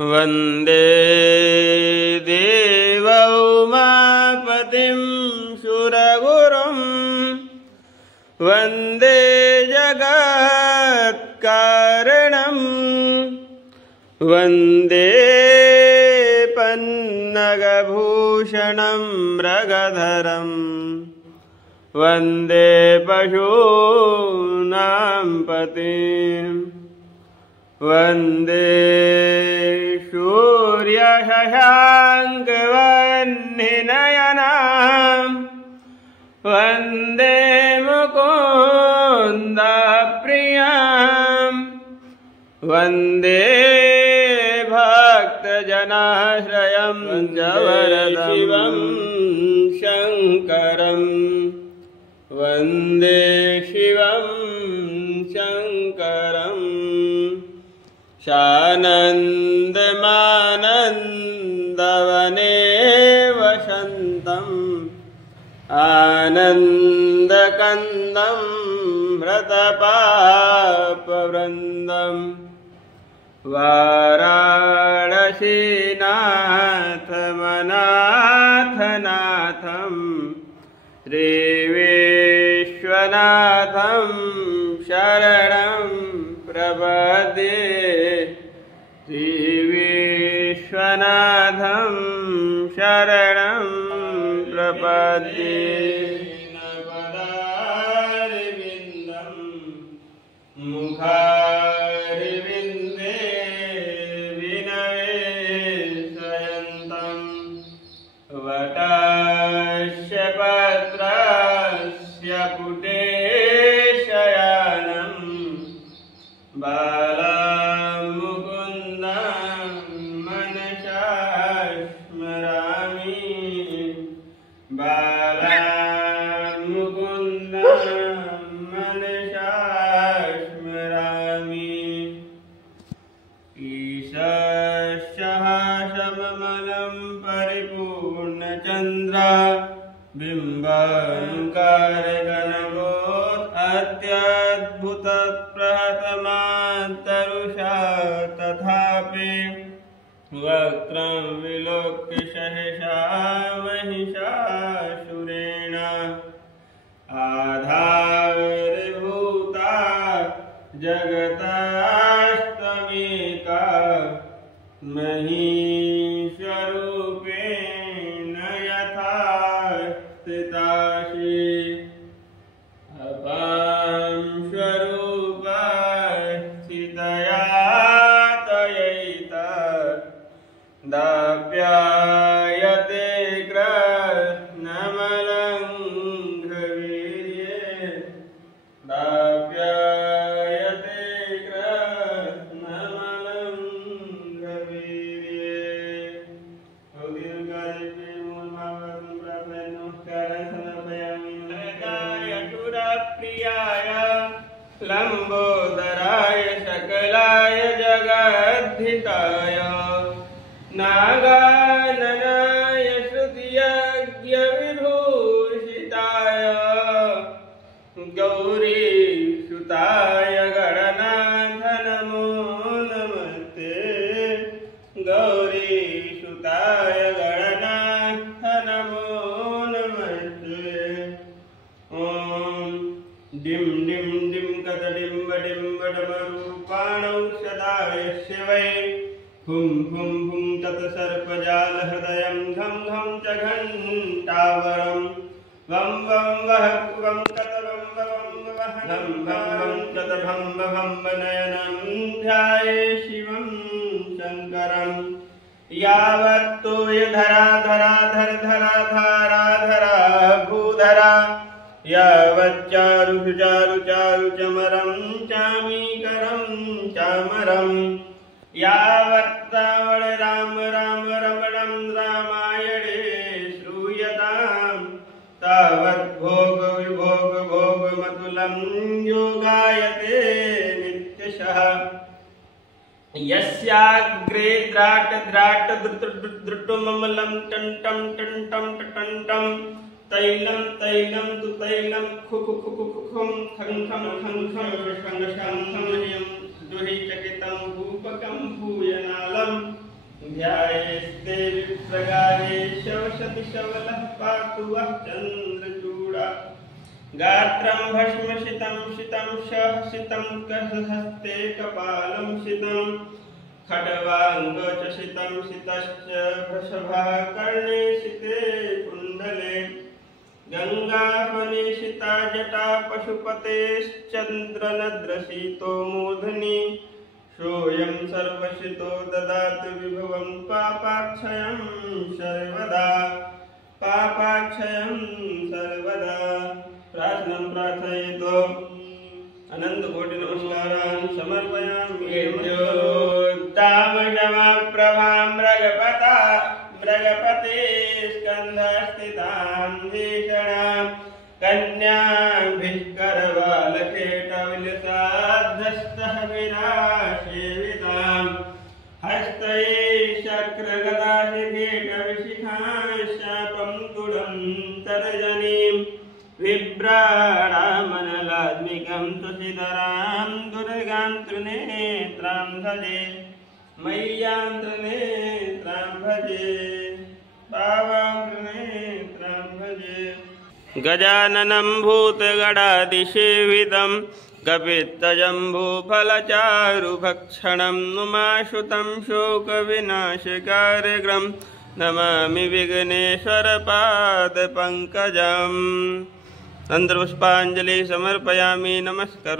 वन्दे देवौमापतिं सुरगुरुं वन्दे जगत्कारणं वन्दे पन्नगभूषणं मृगधरं वन्दे पशूनां पतिं वन्दे सूर्यशशाङ्कवह्निनयनं वन्दे मुकुन्दप्रियं वन्दे भक्तजनाश्रयं जवरदं शिवं शङ्करं वन्दे शिवं शङ्करम् शानन्दमानन्दवने वसन्तम् आनन्दकन्दं हृतपापवृन्दम् वाराणसीनाथमनाथनाथं श्रीविश्वनाथं शरणं प्रपद्ये श्रीविश्वनाथं शरणं प्रपद्ये पदारविन्दं मुखारविन्दे विनवेशयन्तं वटस्य पत्रस्य पुटे शयानं बालं मुकुन्दं मनसा स्मरामि बालं मुकुन्दं मनसा स्मरामि ईशसहस्रमलं परिपूर्णचन्द्रा बिम्बाकारगणगोत् अत्यद्भुतप्रहतमान्तरुषा तथापि वक्त्रं विलोक्य सहसा महिषासुरेण आधारभूता जगतस्त्वमेका महीश्वरूपेण यथा स्थितासि अपां स्वरूपा स्थितया तयैता दाप्यायते कृष्णमलङ्घवीर्ये दाप्यायते कृष्णमलङ्घवीर्ये प्रियाय लंबोदराय सकलाय जगद्धिताय नागाननाय श्रुतियज्ञविभूषिताय गौरीसुताय गणनाथ नमो नमस्ते गौरीसुताय गणनाथ नमो नमस्ते ॐ डिं डिं डिं कतडिम्बडिम्बडमरूपाणौ सदा यस्य वै हुं हुं हुं तत्सर्पजालहृदयं घं घं च घण्टावरं वं वं वः वं कतवं वं वः वं वं कतभं वं नयनं ध्याये शिवं शङ्करं यावत्तो धरा धरा धर धरा धारा धरा भूधरा यावच्चारु चारु चारु चमरं चामीकरं चामरं यावत्तावळ राम राम रमणं रामायणे श्रूयतां तावत् भोग विभोग भोगमतुलं योगायते नित्यशः यस्याग्रे द्राट द्राट द्रुटुममलं टंटं टंटं टंटं तैलं तैलं तु तैलं खुखुखुखुखुं खं खं खं खं शं शं खं दुहिचकितं भूपकं भूयनालं ध्यायेस्ते विप्रगारे शवशति शवलः पातु वः चन्द्रचूडा गात्रं भस्मशितं शितं शशितं कहस्ते कपालं शितं खड्वाङ्गोचशितं शितश्च वृषभः कर्णे शिते कुण्डले गङ्गाफनिशिता जटा पशुपतेश्चन्द्रनद्रशितो मूर्धनि सोऽयं सर्वशितो ददातु विभवं पापाक्षयं सर्वदा पापाक्षयं सर्वदा। प्रार्थनां प्रार्थयेतो अनंत कोटि नमस्कारान् समर्पयामि। दामशमप्रभां मृगपते स्कन्धस्थितां भीषणां कन्याभिष्करबालकेटविलसाद्धस्तः विरासेवितां हस्तये शक्रगदाशिखेटविशिखां शापं तुलं तर्जनीं विभ्राणामनलात्मिकं तुषितरां दुर्गां त्रिनेत्रां भजे मय्यां त्रिनेत्रां भजे भावां त्रिनेत्रां भजे। गजाननं भूतगणादिसेवितं कपित्तजम्बूफलचारुभक्षणं नुमाश्रुतं शोकविनाशकारकं नमामि विघ्नेश्वरपादपङ्कजम्। तंत्रपुष्पांजलि समर्पयामि। नमस्कार।